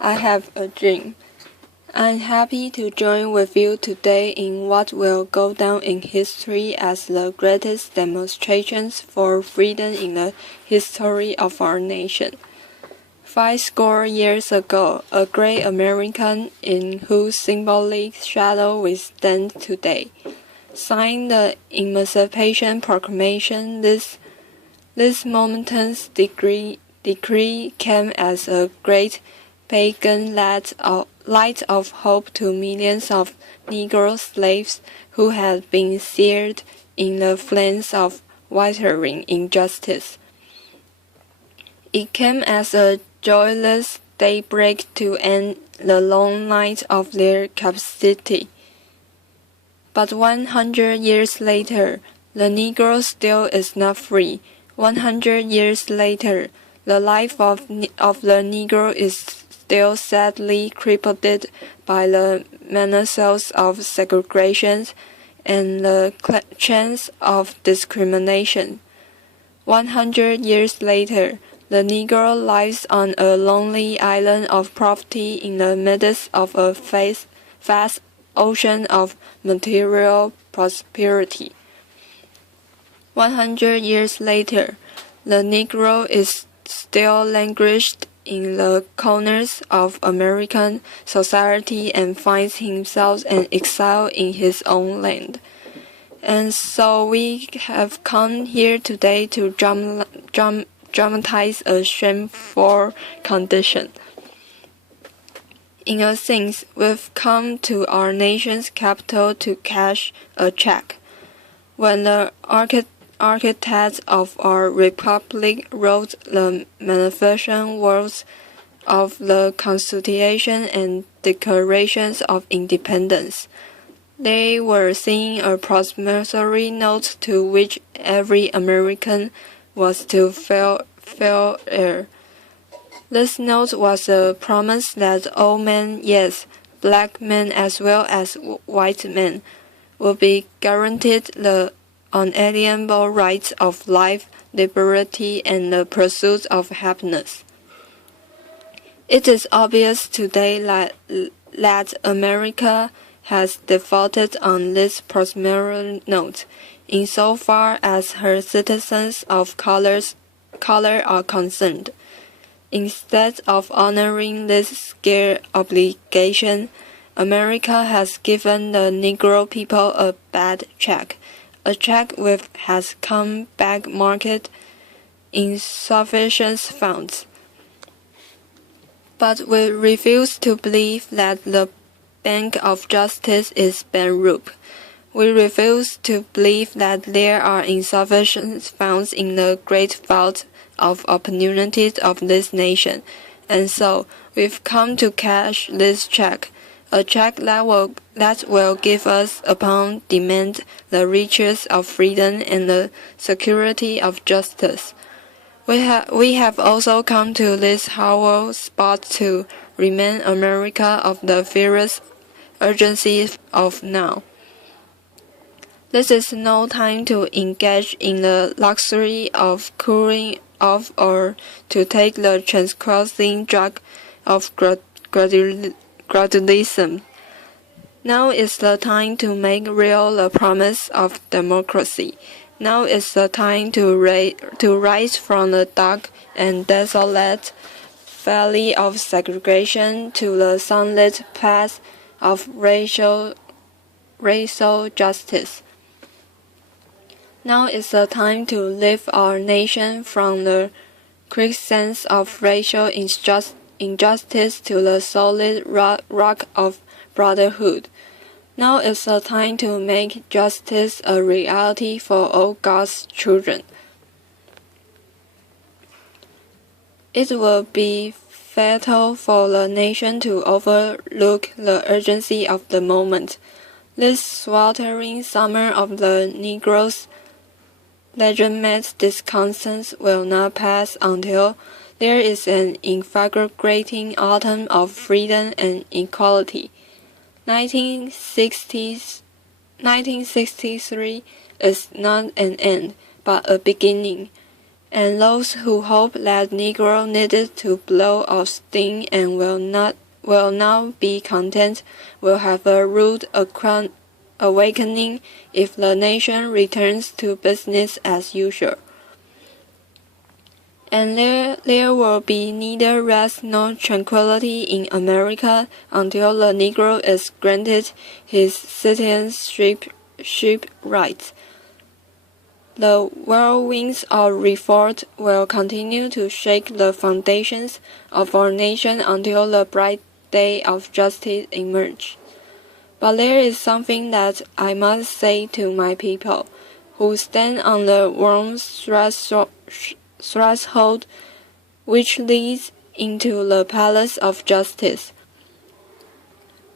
I have a dream. I'm happy to join with you today in what will go down in history as the greatest demonstrations for freedom in the history of our nation. 50 years ago, a great American in whose symbolic shadow we stand today, signed the Emancipation Proclamation. This momentous decree came as a great pagan light of hope to millions of Negro slaves who had been seared in the flames of withering injustice. It came as a joyless daybreak to end the long night of their captivity. But 100 years later, the Negro still is not free. 100 years later, the life of the Negro is still sadly crippled by the menaces of segregation and the chains of discrimination. 100 years later, the Negro lives on a lonely island of poverty in the midst of a vast ocean of material prosperity. 100 years later, the Negro is still languished in the corners of American society and finds himself an exile in his own land. And so we have come here today to dramatize a shameful condition. In a sense, we've come to our nation's capital to cash a check. When the architects of our republic wrote the magnificent words of the Constitution and Declarations of Independence, they were singing a promissory note to which every American was to fall heir. This note was a promise that all men, yes, black men as well as white men, would be guaranteed the unalienable rights of life, liberty, and the pursuit of happiness. It is obvious today that America has defaulted on this promissory note, insofar as her citizens of color are concerned. Instead of honoring this scarce obligation, America has given the Negro people a bad check, a check which has come back marked insufficient funds. But we refuse to believe that the Bank of Justice is bankrupt. We refuse to believe that there are insufficient funds in the great vault of opportunities of this nation, and so we've come to cash this check, a check that will give us upon demand the riches of freedom and the security of justice. We have also come to this hollow spot to remind America of the fierce urgency of now. This is no time to engage in the luxury of cooling off or to take the tranquilizing drug of gradualism. Now is the time to make real the promise of democracy. Now is the time to rise from the dark and desolate valley of segregation to the sunlit path of racial justice. Now is the time to lift our nation from the quicksand of racial injustice to the solid rock of brotherhood. Now is the time to make justice a reality for all God's children. It will be fatal for the nation to overlook the urgency of the moment. This sweltering summer of the Negroes' legitimate discontent will not pass until there is an invigorating autumn of freedom and equality. 1963 is not an end, but a beginning. and those who hope that Negro needed to blow off steam and will not be content will have a rude awakening if the nation returns to business as usual. And there will be neither rest nor tranquility in America until the Negro is granted his citizenship rights. The whirlwinds of reform will continue to shake the foundations of our nation until the bright day of justice emerge. But there is something that I must say to my people, who stand on the warm threshold which leads into the palace of justice.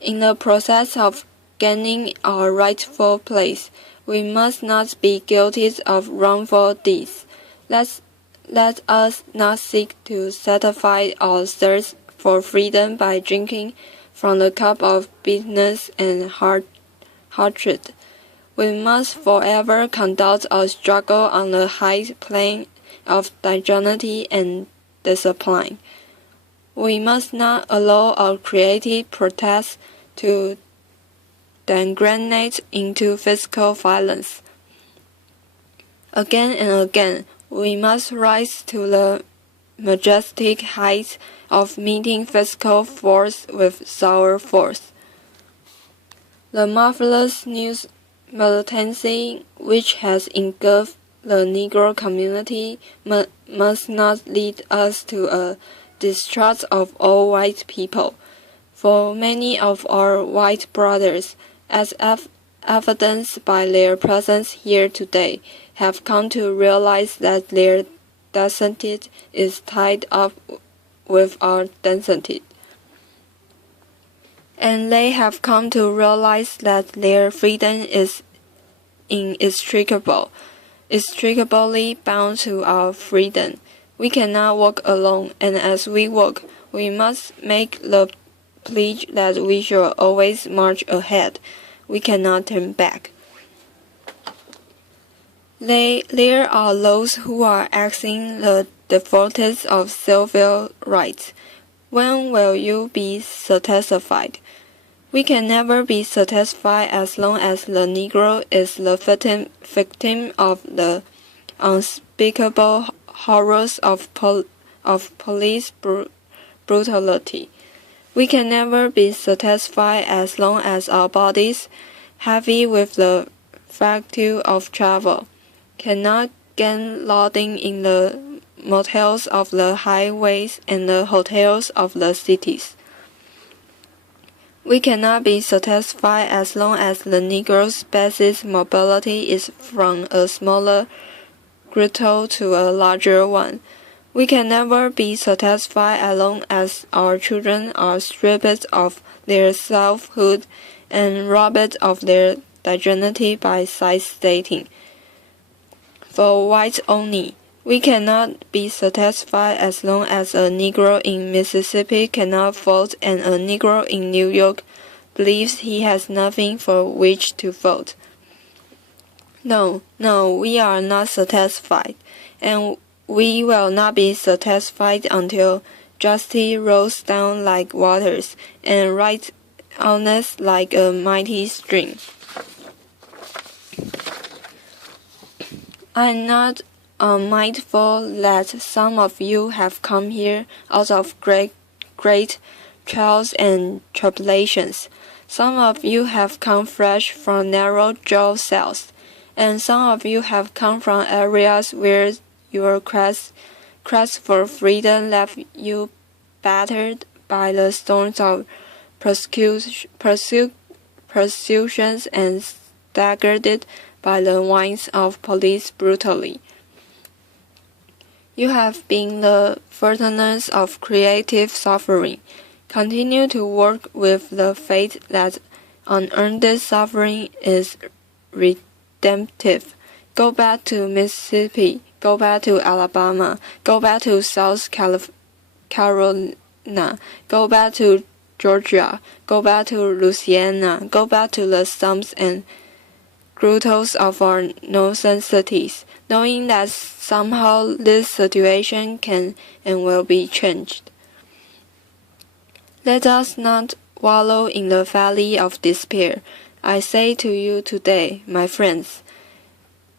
In the process of gaining our rightful place, we must not be guilty of wrongful deeds. Let us not seek to satisfy our thirst for freedom by drinking from the cup of bitterness and hatred. We must forever conduct our struggle on the high plane of dignity and discipline. We must not allow our creative protests to degenerate into physical violence. Again and again, we must rise to the majestic height of meeting physical force with sour force. The marvelous new militancy which has engulfed the Negro community must not lead us to a distrust of all white people, for many of our white brothers, as evidenced by their presence here today, have come to realize that their destiny is tied up with our destiny. And they have come to realize that their freedom is inextricably bound to our freedom. We cannot walk alone, and as we walk, we must make the pledge that we shall always march ahead. We cannot turn back. There are those who are asking the defaulters of civil rights. When will you be satisfied? We can never be satisfied as long as the Negro is the victim of the unspeakable horrors of police brutality. We can never be satisfied as long as our bodies, heavy with the fatigue of travel, cannot gain lodging in the motels of the highways and the hotels of the cities. We cannot be satisfied as long as the Negro's basic mobility is from a smaller grotto to a larger one. We can never be satisfied as long as our children are stripped of their selfhood and robbed of their dignity by size dating. For whites only, we cannot be satisfied as long as a Negro in Mississippi cannot vote and a Negro in New York believes he has nothing for which to vote. No, we are not satisfied, and we will not be satisfied until justice rolls down like waters and righteousness like a mighty stream. I am not mindful that some of you have come here out of great trials and tribulations. Some of you have come fresh from narrow jail cells, and some of you have come from areas where your quest for freedom left you battered by the storms of persecutions and staggered by the winds of police brutality. You have been the furtherance of creative suffering. Continue to work with the faith that unearned suffering is redemptive. Go back to Mississippi. Go back to Alabama. Go back to South Carolina. Go back to Georgia. Go back to Louisiana. Go back to the slums and grottos of our northern cities. knowing that somehow this situation can and will be changed. Let us not wallow in the valley of despair, I say to you today, my friends.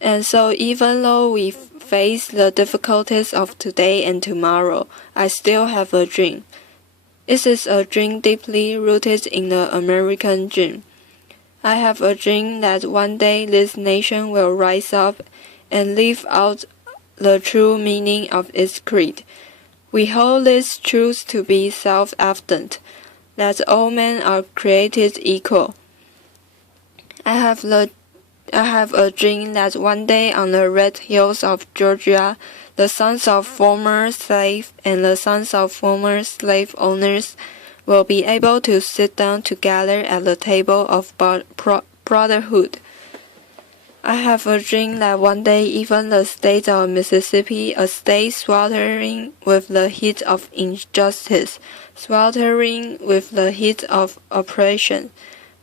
And so even though we face the difficulties of today and tomorrow, I still have a dream. It is a dream deeply rooted in the American dream. I have a dream that one day this nation will rise up and live out the true meaning of its creed. We hold this truth to be self-evident, that all men are created equal. I have a dream that one day on the red hills of Georgia, the sons of former slaves and the sons of former slave owners will be able to sit down together at the table of brotherhood. I have a dream that one day even the state of Mississippi, a state sweltering with the heat of injustice, sweltering with the heat of oppression,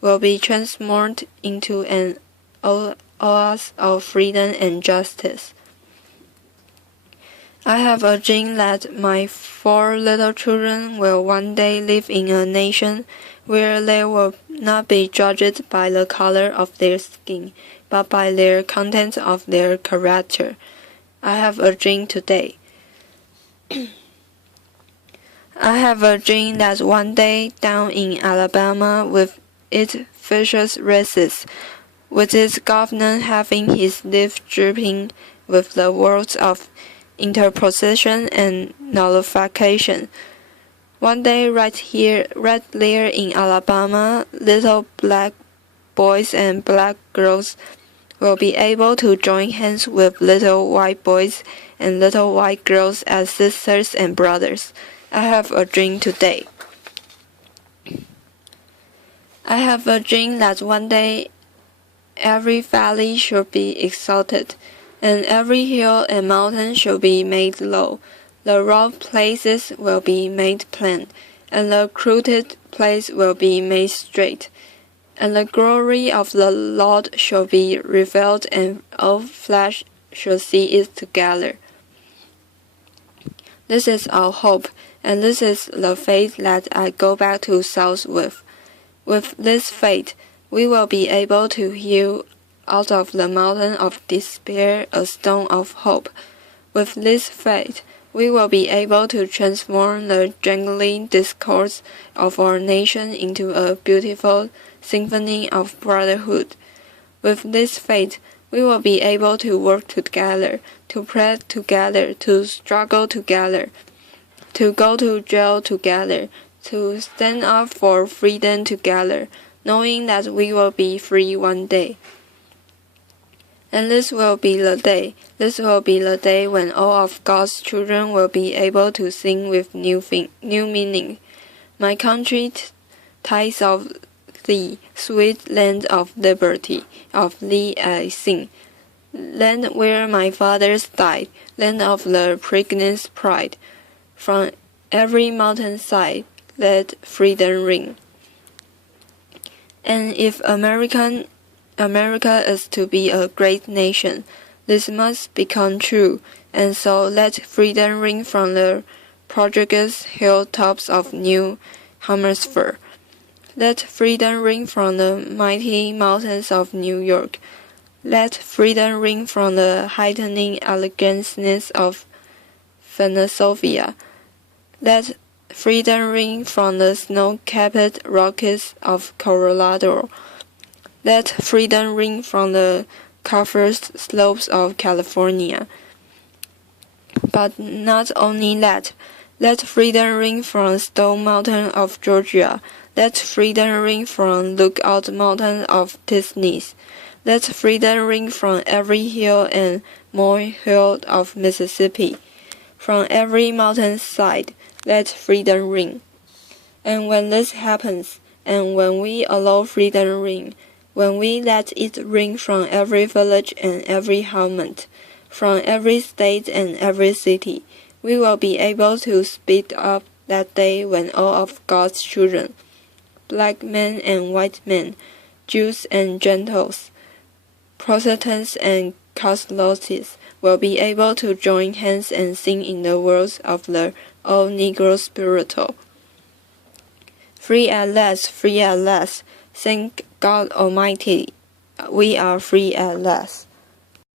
will be transformed into an oasis of freedom and justice. I have a dream that my 4 little children will one day live in a nation where they will not be judged by the color of their skin, but by their content of their character. I have a dream today. I have a dream that one day down in Alabama with its vicious races, with its governor having his lip dripping with the words of interposition and nullification. One day right there in Alabama, little black boys and black girls will be able to join hands with little white boys and little white girls as sisters and brothers. I have a dream today. I have a dream that one day every valley should be exalted, and every hill and mountain shall be made low. The rough places will be made plain, and the crooked place will be made straight. And the glory of the Lord shall be revealed, and all flesh shall see it together. This is our hope, and this is the faith that I go back to South with. With this faith, we will be able to hew out of the mountain of despair a stone of hope. With this faith, we will be able to transform the jangling discords of our nation into a beautiful symphony of brotherhood. With this faith, we will be able to work together, to pray together, to struggle together, to go to jail together, to stand up for freedom together, knowing that we will be free one day. And this will be the day when all of God's children will be able to sing with new meaning. My country, ties of thee, sweet land of liberty, of thee I sing. Land where my fathers died, land of the pregnant pride. From every mountain side, let freedom ring. And if America is to be a great nation, this must become true, and so let freedom ring from the prodigious hilltops of New Hampshire. Let freedom ring from the mighty mountains of New York. Let freedom ring from the heightening eleganceness of Venezuela. Let freedom ring from the snow-capped Rockies of Colorado. Let freedom ring from the covered slopes of California. But not only that, let freedom ring from Stone Mountain of Georgia. Let freedom ring from Lookout Mountain of Tennessee. Let freedom ring from every hill and molehill of Mississippi. From every mountain side, let freedom ring. And when this happens, and when we allow freedom ring, when we let it ring from every village and every hamlet, from every state and every city, we will be able to speed up that day when all of God's children, black men and white men, Jews and Gentiles, Protestants and Catholics, will be able to join hands and sing in the words of the old Negro spiritual. Free at last, free at last. Thank God Almighty, we are free at last.